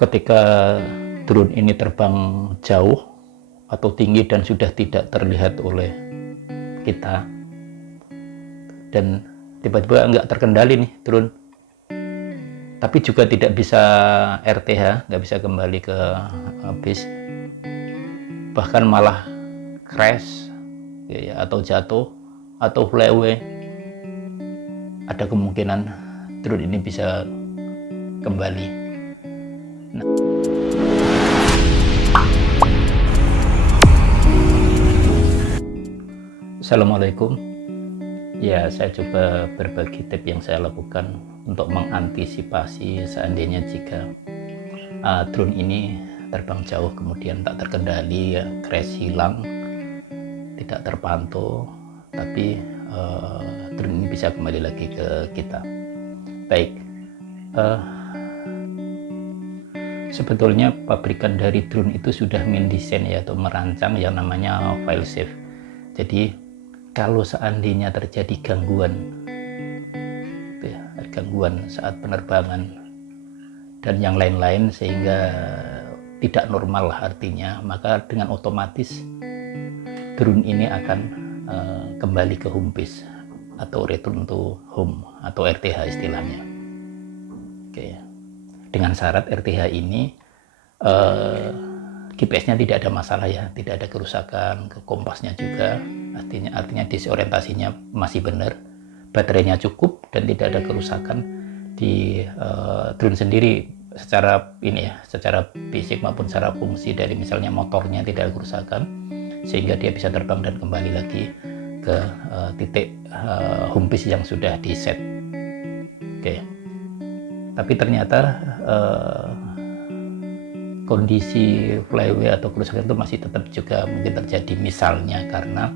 Ketika drone ini terbang jauh atau tinggi dan sudah tidak terlihat oleh kita, dan tiba-tiba nggak terkendali nih drone, tapi juga tidak bisa RTH, nggak bisa kembali ke base, bahkan malah crash ya, atau jatuh atau fly away, ada kemungkinan drone ini bisa kembali. Assalamualaikum. Ya, saya coba berbagi tips yang saya lakukan untuk mengantisipasi seandainya jika drone ini terbang jauh kemudian tak terkendali, ya, crash, hilang, tidak terpantau, tapi drone ini bisa kembali lagi ke kita. Baik, sebetulnya pabrikan dari drone itu sudah mendesain ya, atau merancang yang namanya file safe. Jadi kalau seandainya terjadi gangguan saat penerbangan dan yang lain-lain sehingga tidak normal artinya, maka dengan otomatis drone ini akan kembali ke home base atau return to home atau RTH istilahnya. Oke. Dengan syarat RTH ini GPS-nya tidak ada masalah ya, tidak ada kerusakan, ke kompasnya juga, artinya disorientasinya masih benar, baterainya cukup dan tidak ada kerusakan di drone sendiri secara secara fisik maupun secara fungsi, dari misalnya motornya tidak ada kerusakan sehingga dia bisa terbang dan kembali lagi ke titik home base yang sudah di set. Oke. Tapi ternyata kondisi flyaway atau kerusakan itu masih tetap juga mungkin terjadi, misalnya karena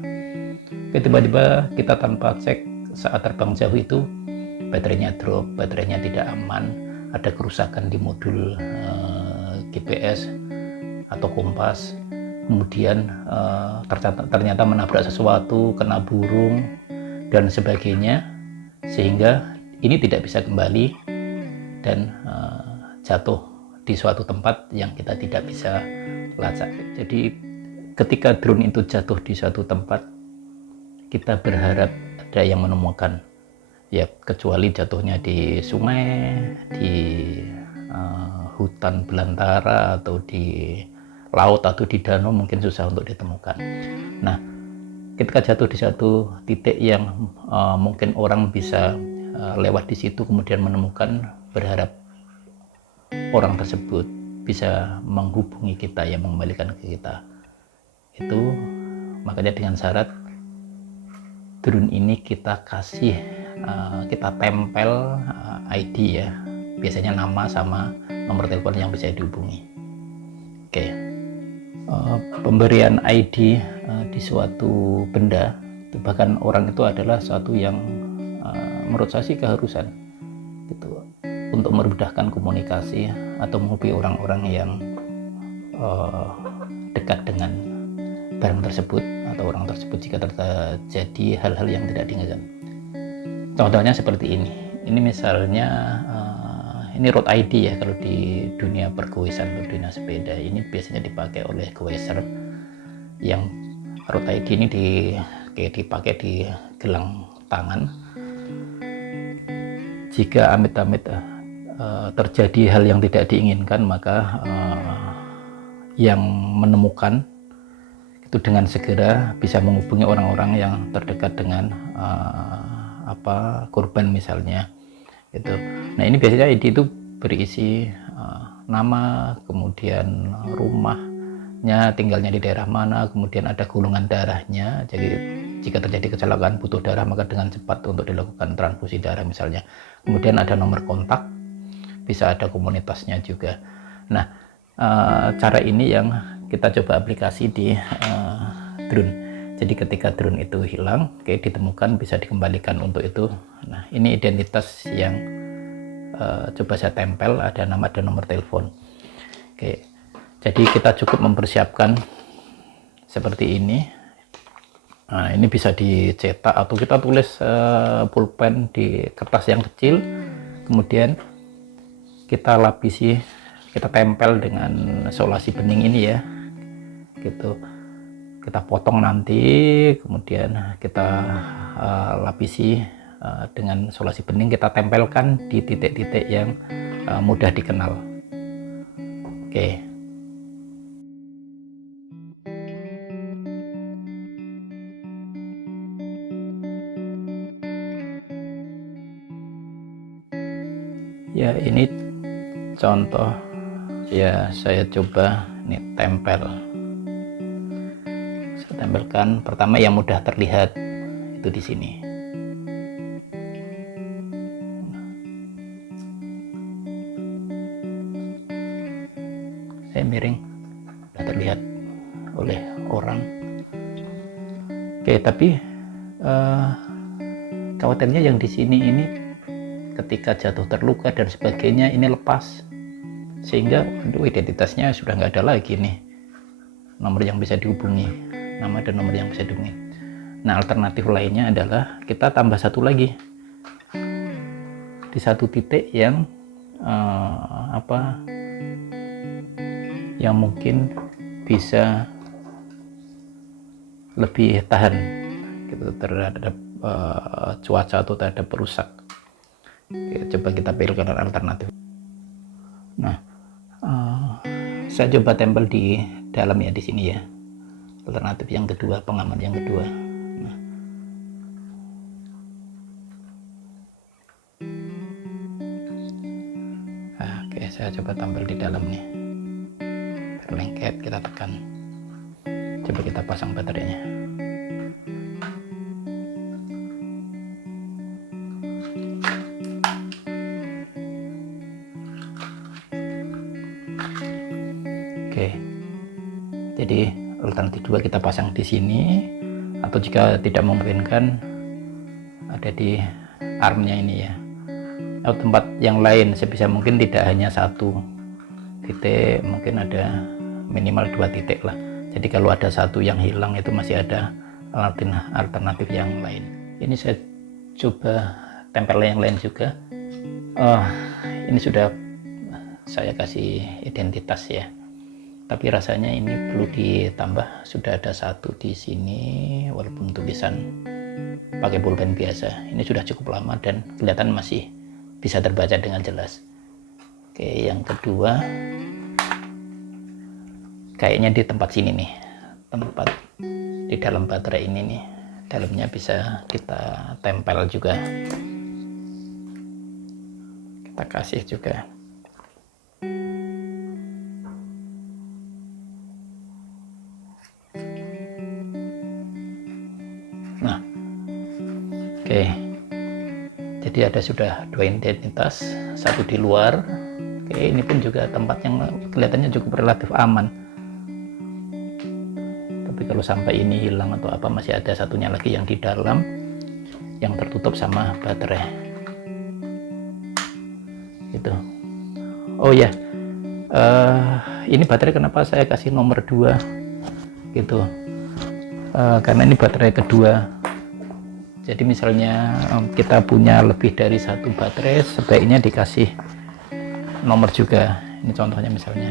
tiba-tiba kita tanpa cek saat terbang jauh itu baterainya drop, baterainya tidak aman, ada kerusakan di modul GPS atau kompas, kemudian ternyata menabrak sesuatu, kena burung dan sebagainya, sehingga ini tidak bisa kembali dan jatuh di suatu tempat yang kita tidak bisa lacak. Jadi ketika drone itu jatuh di suatu tempat, kita berharap ada yang menemukan, ya, kecuali jatuhnya di sungai, di hutan belantara, atau di laut atau di danau, mungkin susah untuk ditemukan. Nah, ketika jatuh di satu titik yang mungkin orang bisa lewat di situ kemudian menemukan, berharap orang tersebut bisa menghubungi kita, yang mengembalikan ke kita. Itu makanya dengan syarat drone ini kita kasih, kita tempel ID ya, biasanya nama sama nomor telepon yang bisa dihubungi. Oke. Pemberian ID di suatu benda, bahkan orang, itu adalah suatu yang menurut saya sih keharusan gitu, untuk memudahkan komunikasi atau menghubungi orang-orang yang dekat dengan barang tersebut atau orang tersebut jika terjadi hal-hal yang tidak diinginkan. Contohnya seperti ini. Ini misalnya ini road ID ya, kalau di dunia pergoesan atau dunia sepeda ini biasanya dipakai oleh goeser, yang road ID ini dipakai di gelang tangan. Jika amit-amit terjadi hal yang tidak diinginkan, maka yang menemukan itu dengan segera bisa menghubungi orang-orang yang terdekat dengan korban misalnya itu. Nah, ini biasanya ID itu berisi nama, kemudian rumahnya, tinggalnya di daerah mana, kemudian ada golongan darahnya. Jadi jika terjadi kecelakaan butuh darah, maka dengan cepat untuk dilakukan transfusi darah misalnya. Kemudian ada nomor kontak, bisa ada komunitasnya juga. Nah, cara ini yang kita coba aplikasi di drone. Jadi ketika drone itu hilang, ditemukan, bisa dikembalikan untuk itu. Nah, ini identitas yang coba saya tempel, ada nama dan nomor telepon. Oke, jadi kita cukup mempersiapkan seperti ini. Nah, ini bisa dicetak atau kita tulis pulpen di kertas yang kecil, kemudian kita lapisi kita tempel dengan solasi bening ini ya, gitu. Kita potong nanti, kemudian kita lapisi dengan solasi bening, kita tempelkan di titik-titik yang mudah dikenal. Oke. Ya, ini contoh ya, saya coba nih tempel. Saya tempelkan pertama yang mudah terlihat itu di sini. Saya miring, sudah terlihat oleh orang. Oke, tapi khawatirnya yang di sini ini ketika jatuh terluka dan sebagainya ini lepas, sehingga identitasnya sudah nggak ada lagi nih nomor yang bisa dihubungi, nama dan nomor yang bisa dihubungi. Nah, alternatif lainnya adalah kita tambah satu lagi di satu titik yang yang mungkin bisa lebih tahan gitu terhadap cuaca atau terhadap perusak. Oke, coba kita pilihkan alternatif. Nah, saya coba tempel di dalam ya, di sini ya, alternatif yang kedua, pengaman yang kedua. Nah, oke, saya coba tempel di dalam nih, berlengket, kita tekan. Coba kita pasang baterainya. Oke, jadi alternatif 2 kita pasang di sini, atau jika tidak memungkinkan ada di armnya ini ya, atau tempat yang lain sebisa mungkin tidak hanya satu titik, mungkin ada minimal 2 titik lah. Jadi kalau ada satu yang hilang itu masih ada alternatif yang lain. Ini saya coba tempel yang lain juga. Ini sudah saya kasih identitas ya, tapi rasanya ini perlu ditambah. Sudah ada satu di sini, walaupun tulisan pakai pulpen biasa. Ini sudah cukup lama dan kelihatan masih bisa terbaca dengan jelas. Oke, yang kedua kayaknya di tempat sini nih, tempat di dalam baterai ini nih, dalamnya bisa kita tempel juga, kita kasih juga. Nah, oke, jadi ada sudah 2 identitas, satu di luar. Oke, ini pun juga tempat yang kelihatannya cukup relatif aman. Tapi kalau sampai ini hilang atau apa, masih ada satunya lagi yang di dalam, yang tertutup sama baterai. Gitu. Oh ya, ini baterai kenapa saya kasih nomor 2 gitu? Karena ini baterai kedua. Jadi misalnya kita punya lebih dari satu baterai, sebaiknya dikasih nomor juga. Ini contohnya misalnya,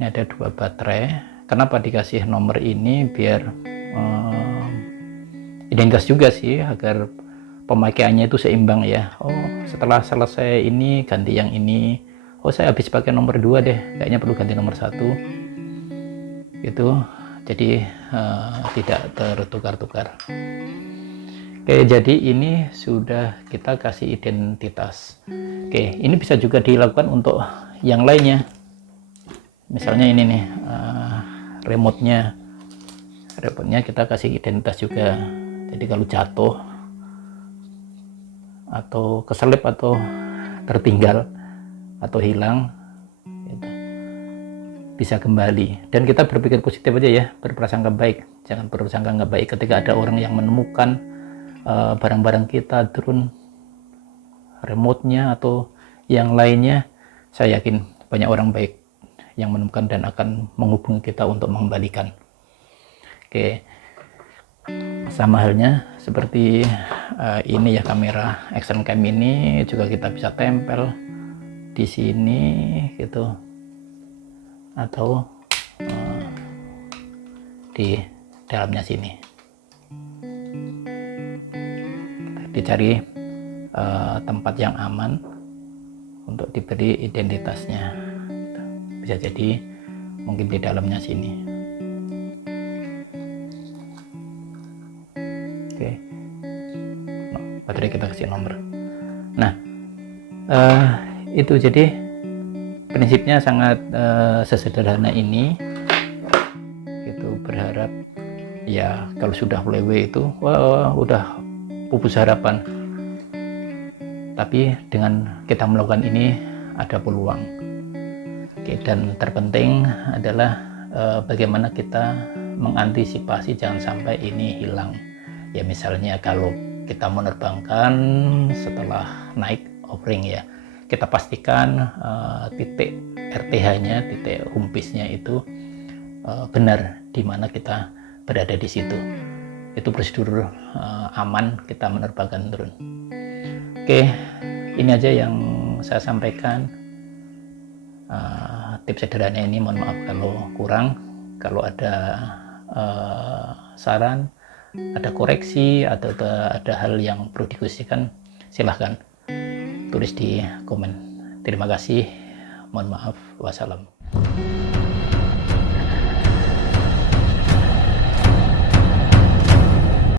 ini ada 2 baterai. Kenapa dikasih nomor ini? Biar identitas juga sih, agar pemakaiannya itu seimbang ya. Oh, setelah selesai ini ganti yang ini. Oh, saya habis pakai nomor 2 deh, kayaknya perlu ganti nomor 1 gitu. Jadi tidak tertukar-tukar. Oke, jadi ini sudah kita kasih identitas. Oke, ini bisa juga dilakukan untuk yang lainnya. Misalnya ini nih, remote-nya kita kasih identitas juga. Jadi kalau jatuh atau keselip atau tertinggal atau hilang, gitu, bisa kembali. Dan kita berpikir positif aja ya, berprasangka baik. Jangan berprasangka nggak baik ketika ada orang yang menemukan barang-barang kita, drone, remote-nya atau yang lainnya. Saya yakin banyak orang baik yang menemukan dan akan menghubungi kita untuk mengembalikan. Oke, sama halnya seperti ini ya, kamera action cam ini juga kita bisa tempel di sini gitu. atau di dalamnya sini. Dicari tempat yang aman untuk diberi identitasnya. Bisa jadi mungkin di dalamnya sini. Oke, baterai kita kasih nomor. Nah, itu jadi prinsipnya sangat sesederhana ini. Itu berharap ya kalau sudah WW itu udah pupus harapan, tapi dengan kita melakukan ini ada peluang. Oke, dan terpenting adalah bagaimana kita mengantisipasi jangan sampai ini hilang. Ya misalnya kalau kita menerbangkan setelah naik O-ring ya, kita pastikan titik RTH-nya, titik home base-nya itu benar di mana kita berada di situ. Itu prosedur aman kita menerbangkan drone. Oke, ini aja yang saya sampaikan. Tips sederhana ini, mohon maaf kalau kurang. Kalau ada saran, ada koreksi, atau ada hal yang perlu didiskusikan, silahkan tulis di komen. Terima kasih, mohon maaf, wassalam.